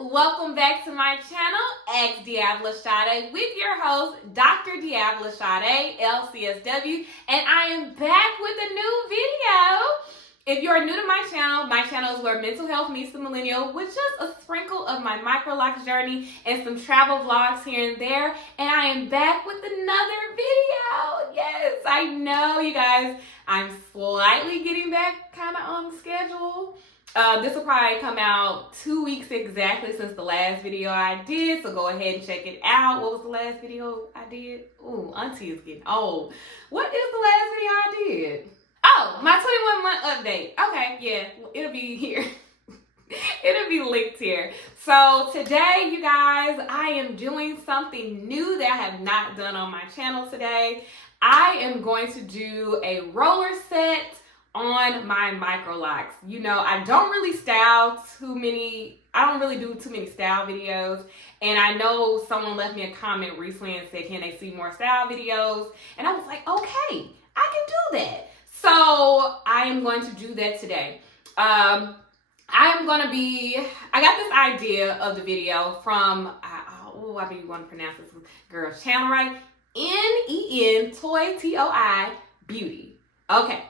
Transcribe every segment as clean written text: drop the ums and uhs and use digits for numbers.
Welcome back to my channel, Ask DeAvila Sadé, with your host, Dr. DeAvila Sadé, LCSW, and I am back with a new video. If you're new to my channel is where mental health meets the millennial, with just a sprinkle of my Microlocs journey and some travel vlogs here and there, and I am back with another video. Yes, I know, you guys, I'm slightly getting back kind of on the schedule. This will probably come out 2 weeks exactly since the last video I did, so go ahead and check it out. What was the last video I did? Ooh, Auntie is getting old. What is the last video I did? Oh, my 21-month update. Okay, yeah, it'll be here. It'll be linked here. So today, you guys, I am doing something new that I have not done on my channel today. I am going to do a roller set on my Microlocs. You know, I don't really do too many style videos, and I know someone left me a comment recently and said, can they see more style videos? And I was like, okay, I can do that. So I am going to do that today. I got this idea of the video from, I be want to pronounce this girl's channel right, N-E-N, Toy, T-O-I, Beauty. Okay.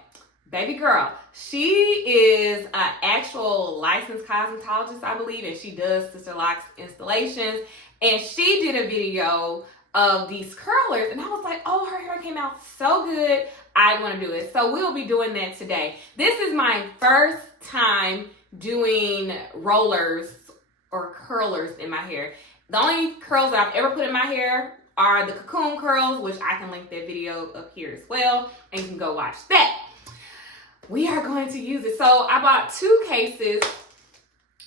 Baby girl, she is an actual licensed cosmetologist, I believe, and she does Sister Locs installations. And she did a video of these curlers, and I was like, oh, her hair came out so good, I want to do it. So we'll be doing that today. This is my first time doing rollers or curlers in my hair. The only curls that I've ever put in my hair are the cocoon curls, which I can link that video up here as well, and you can go watch that. We are going to use it. So I bought 2 cases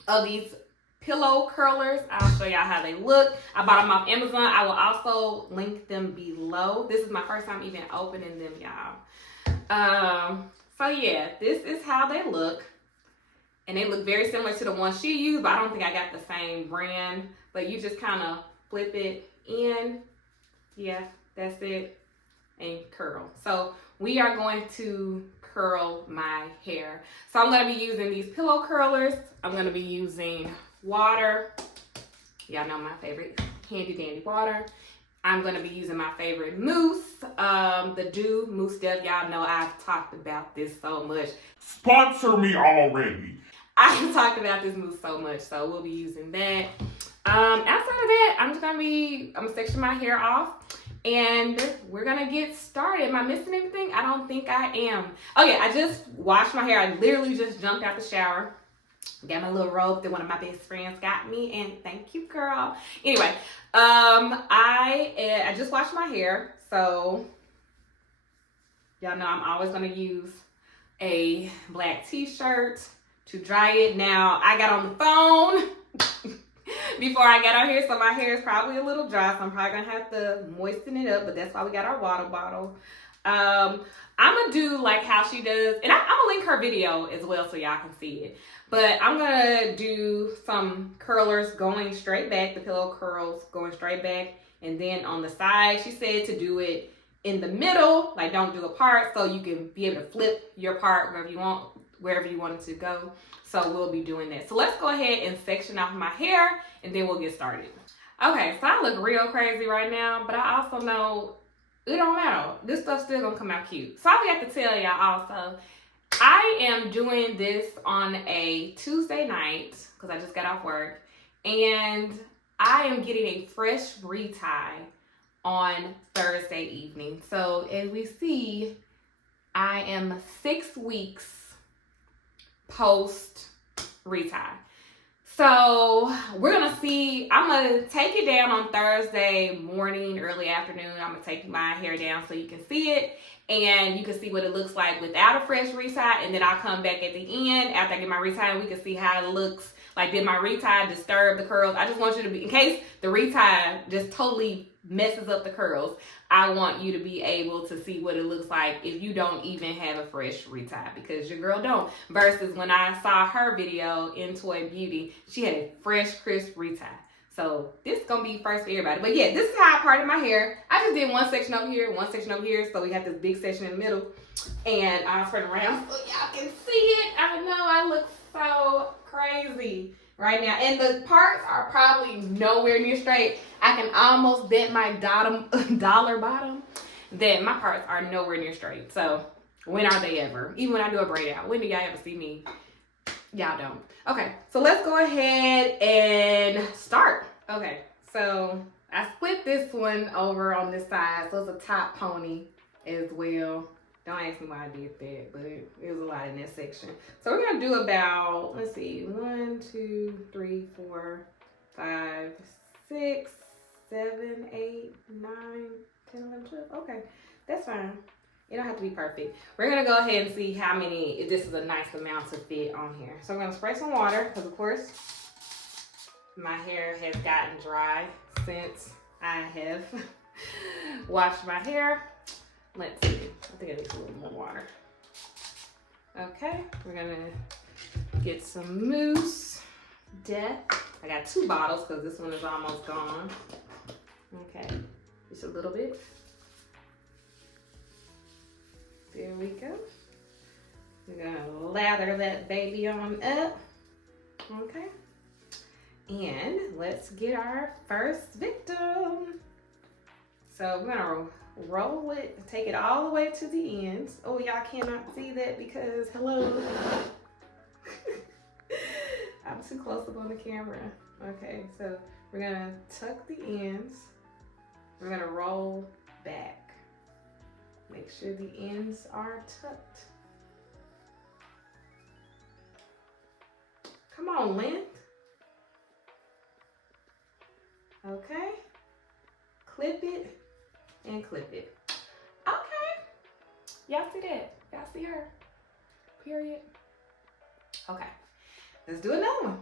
of these pillow curlers. I'll show y'all how they look. I bought them off Amazon. I will also link them below. This is my first time even opening them, y'all. So yeah, this is how they look. And they look very similar to the one she used, but I don't think I got the same brand. But you just kind of flip it in. Yeah, that's it. And curl. So we are going to curl my hair. So I'm going to be using these pillow curlers. I'm going to be using water. Y'all know my favorite handy dandy water. I'm going to be using my favorite mousse, the Dew Mousse Depth. Y'all know I've talked about this so much. Sponsor me already. I've talked about this mousse so much, so we'll be using that. Outside of that, I'm gonna section my hair off. And we're gonna get started. Am I missing anything? I don't think I am. Oh yeah, I just washed my hair. I literally just jumped out the shower. Got my little robe that one of my best friends got me, and thank you, girl. Anyway, I just washed my hair, so y'all know I'm always gonna use a black t-shirt to dry it. Now, I got on the phone before I got out here, so my hair is probably a little dry, so I'm probably gonna have to moisten it up, but that's why we got our water bottle. I'm gonna do like how she does, and I'm gonna link her video as well so y'all can see it. But I'm gonna do some curlers going straight back, the pillow curls going straight back, and then on the side, she said to do it in the middle, like don't do a part, so you can be able to flip your part wherever you want it to go. So we'll be doing that. So let's go ahead and section off my hair, and then we'll get started. Okay, so I look real crazy right now, but I also know it don't matter. This stuff's still gonna come out cute. So I forgot to tell y'all also, I am doing this on a Tuesday night, because I just got off work, and I am getting a fresh retie on Thursday evening. So as we see, I am 6 weeks post retie. So we're gonna see, I'm gonna take it down on Thursday morning, early afternoon. I'm gonna take my hair down so you can see it, and you can see what it looks like without a fresh retie, and then I'll come back at the end after I get my retie, and we can see how it looks. Like, did my retie disturb the curls? I just want you to be, in case the retie just totally messes up the curls, I want you to be able to see what it looks like if you don't even have a fresh retie, because your girl don't. Versus when I saw her video in Toy Beauty, she had a fresh, crisp retie. So this is gonna be first for everybody. But yeah, this is how I parted my hair. I just did one section over here, one section over here, so we have this big section in the middle. And I'll turn around so y'all can see it. I know I look so crazy. right now. And the parts are probably nowhere near straight. I can almost bet my dollar bottom that my parts are nowhere near straight. So when are they ever? Even when I do a braid out, when do y'all ever see me? Y'all don't. Okay, so let's go ahead and start. Okay, so I split this one over on this side, so it's a top pony as well. Don't ask me why I did that, but it was a lot in that section. So we're gonna do about, let's see, 1, 2, 3, 4, 5, 6, 7, 8, 9, 10, 11, 12. Okay, that's fine. It don't have to be perfect. We're gonna go ahead and see how many, if this is a nice amount to fit on here. So I'm gonna spray some water, because of course, my hair has gotten dry since I have washed my hair. Let's see, I think I need a little more water. Okay, we're gonna get some mousse death. I got 2 bottles because this one is almost gone. Okay, just a little bit. There we go. We're gonna lather that baby on up. Okay. And let's get our first victim. So we're gonna roll it, take it all the way to the ends. Oh, y'all cannot see that because, hello. I'm too close up on the camera. Okay, so we're gonna tuck the ends. We're gonna roll back. Make sure the ends are tucked. Come on, length. Okay. Clip it and clip it. Okay. Y'all see that? Y'all see her? Period. Okay. Let's do another one.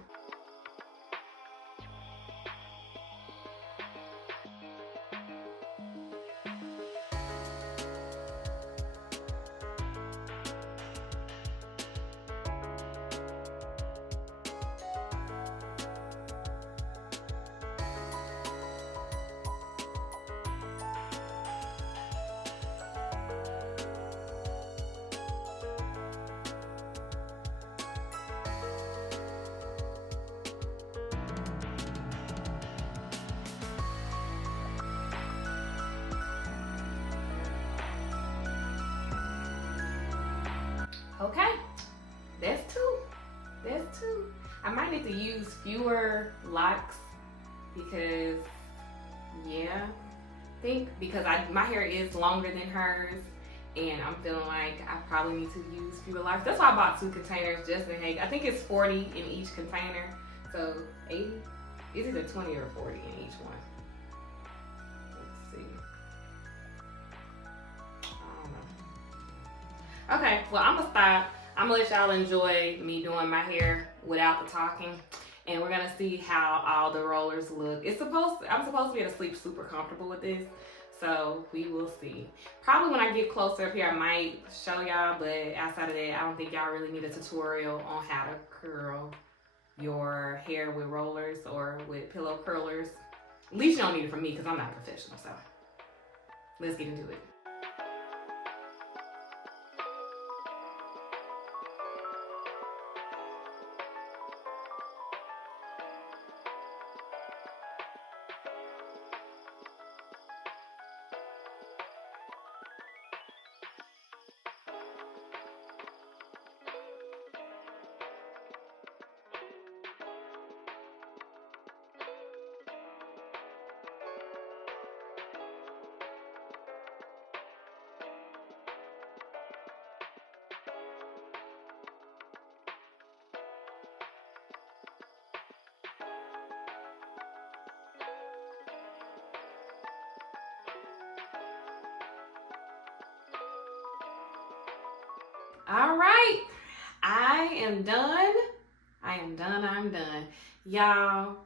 Okay, that's 2. That's 2. I might need to use fewer locks because, yeah, I think because my hair is longer than hers, and I'm feeling like I probably need to use fewer locks. That's why I bought 2 containers just in case. I think it's 40 in each container, so 80. It's either 20 or 40 in each one. Let's see. Okay, well, I'm gonna stop. I'm gonna let y'all enjoy me doing my hair without the talking, and we're gonna see how all the rollers look. I'm supposed to be able to sleep super comfortable with this, so we will see. Probably when I get closer up here, I might show y'all, but outside of that, I don't think y'all really need a tutorial on how to curl your hair with rollers or with pillow curlers. At least you don't need it from me because I'm not a professional, so let's get into it. All right, I am done. I'm done. Y'all,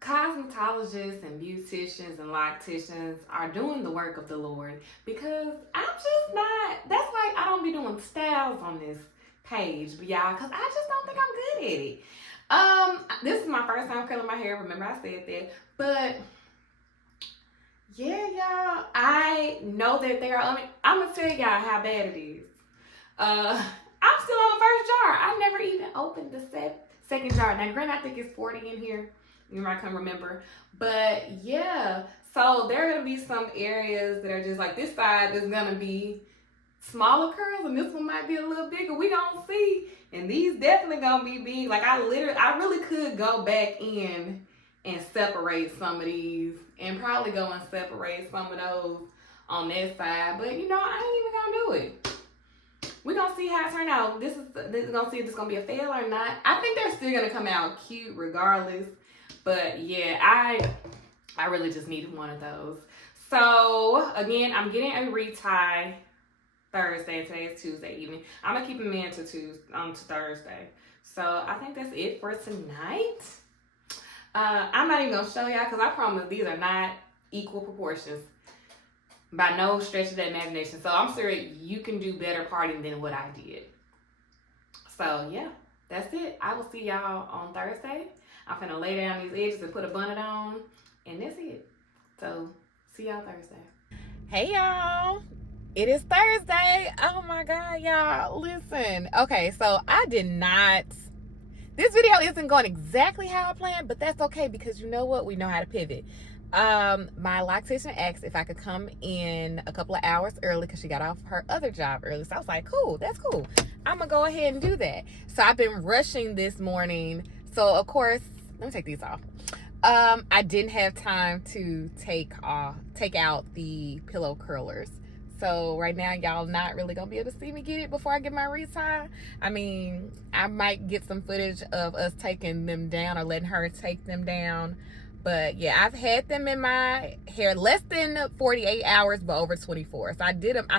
cosmetologists and beauticians and locticians are doing the work of the Lord because I'm just not, that's why I don't be doing styles on this page, y'all, because I just don't think I'm good at it. This is my first time curling my hair. Remember I said that, but yeah, y'all, I know that I'm gonna tell y'all how bad it is. I'm still on the first jar. I never even opened the second jar. Now, granted, I think it's 40 in here. You might come remember. But yeah, so there are going to be some areas that are just like this side is going to be smaller curls and this one might be a little bigger. We gonna see. And these definitely gonna be big. Like I really could go back in and separate some of these and probably go and separate some of those on that side. But you know, I ain't even gonna do it. We're gonna see how it turn out. This is gonna see if this gonna be a fail or not. I think they're still gonna come out cute regardless. But yeah, I really just needed one of those. So again, I'm getting a retie Thursday, and today is Tuesday evening. I'm gonna keep them in to Thursday. So I think that's it for tonight. I'm not even gonna show y'all because I promise these are not equal proportions by no stretch of the imagination. So I'm sure you can do better parting than what I did. So yeah, that's it. I will see y'all on Thursday. I'm gonna lay down these edges and put a bonnet on, and that's it. So see y'all Thursday. Hey y'all. It is Thursday. Oh my God, y'all. Listen. Okay, so this video isn't going exactly how I planned, but that's okay because you know what? We know how to pivot. My loctician asked if I could come in a couple of hours early because she got off her other job early. So I was like, cool, that's cool. I'm going to go ahead and do that. So I've been rushing this morning. So of course, let me take these off. I didn't have time to take out the pillow curlers. So right now, y'all not really going to be able to see me get it before I get my retie. I mean, I might get some footage of us taking them down or letting her take them down. But yeah, I've had them in my hair less than 48 hours, but over 24. So I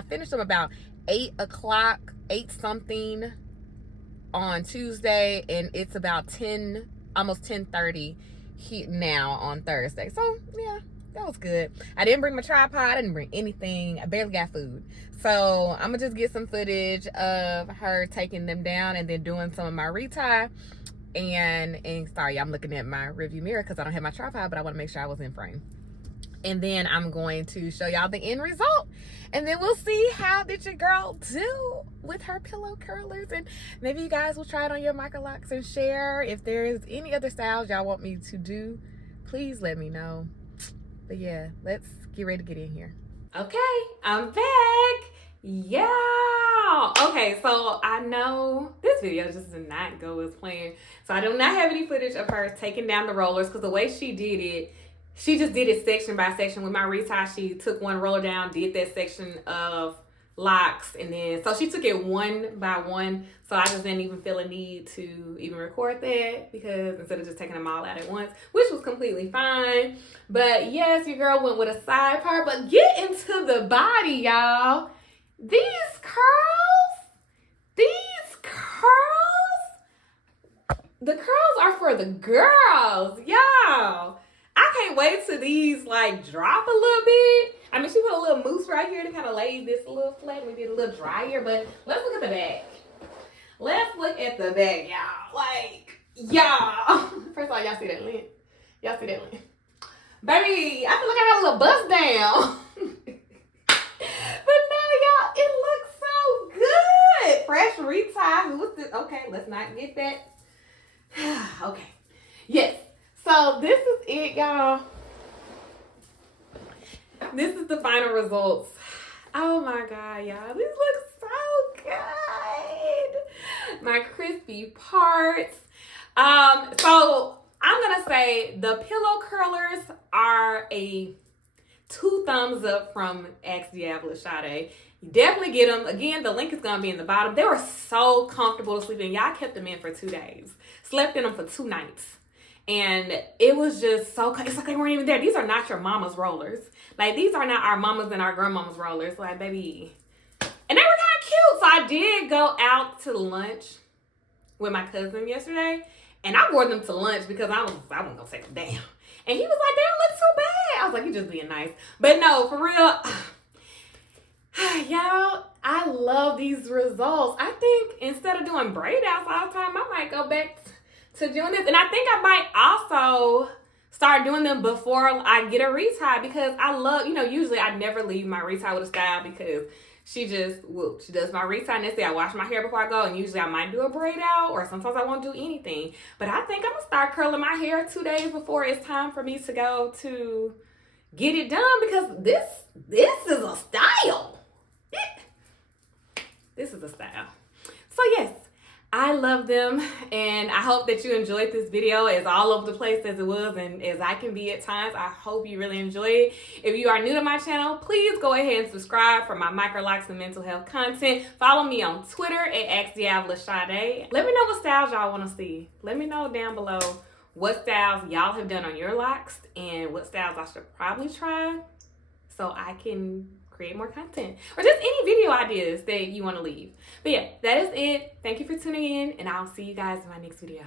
finished them about 8 o'clock, 8 something on Tuesday. And it's about almost 10:30 now on Thursday. So yeah. That was good. I didn't bring my tripod. I didn't bring anything. I barely got food. So I'm going to just get some footage of her taking them down and then doing some of my retie. And sorry, I'm looking at my review mirror because I don't have my tripod, but I want to make sure I was in frame. And then I'm going to show y'all the end result. And then we'll see how did your girl do with her pillow curlers. And maybe you guys will try it on your Microlocs and share. If there's any other styles y'all want me to do, please let me know. But yeah, let's get ready to get in here. Okay, I'm back. Yeah. Okay, so I know this video just did not go as planned. So I do not have any footage of her taking down the rollers because the way she did it, she just did it section by section. With my retie, she took one roller down, did that section of locks, and then so she took it one by one. So I just didn't even feel a need to even record that because instead of just taking them all out at once, which was completely fine. But yes, your girl went with a side part, but get into the body, y'all. These curls, the curls are for the girls, y'all. I can't wait till these like drop a little bit. I mean, she put a little mousse right here to kind of lay this a little flat. We did a little drier, but let's look at the back. Let's look at the back, y'all. Like, y'all. First of all, y'all see that lint? Y'all see that lint? Baby, I feel like I got a little bust down. But no, y'all, it looks so good. Fresh retie. Who's this? Okay, let's not get that. Okay. Yes. So this is it, y'all. This is the final results. Oh my God, y'all. This looks so good. My crispy parts. So I'm going to say the pillow curlers are a 2 thumbs up from DeAvila Sadé. You definitely get them. Again, the link is going to be in the bottom. They were so comfortable to sleep in. Y'all kept them in for 2 days. Slept in them for 2 nights. And it was just so, it's like they weren't even there. These are not your mama's rollers. Like, these are not our mama's and our grandmama's rollers. Like, baby. And they were kind of cute. So I did go out to lunch with my cousin yesterday. And I wore them to lunch because I wasn't going to take them down. And he was like, they don't look so bad. I was like, you just being nice. But no, for real. Y'all, I love these results. I think instead of doing braid outs all the time, I might go back to doing this. And I think I might also start doing them before I get a retie because I love, usually I never leave my retie with a style because She just whoop. She does my retie. Next day I wash my hair before I go, and usually I might do a braid out, or sometimes I won't do anything. But I think I'm gonna start curling my hair 2 days before it's time for me to go to get it done, because this is a style. This is a style. So yes, I love them, and I hope that you enjoyed this video as all over the place as it was and as I can be at times. I hope you really enjoy it. If you are new to my channel, please go ahead and subscribe for my Microlocs and mental health content. Follow me on Twitter at DeAvila Sadé. Let me know what styles y'all want to see. Let me know down below what styles y'all have done on your locks and what styles I should probably try so I can create more content, or just any video ideas that you want to leave. But yeah, that is it. Thank you for tuning in, and I'll see you guys in my next video.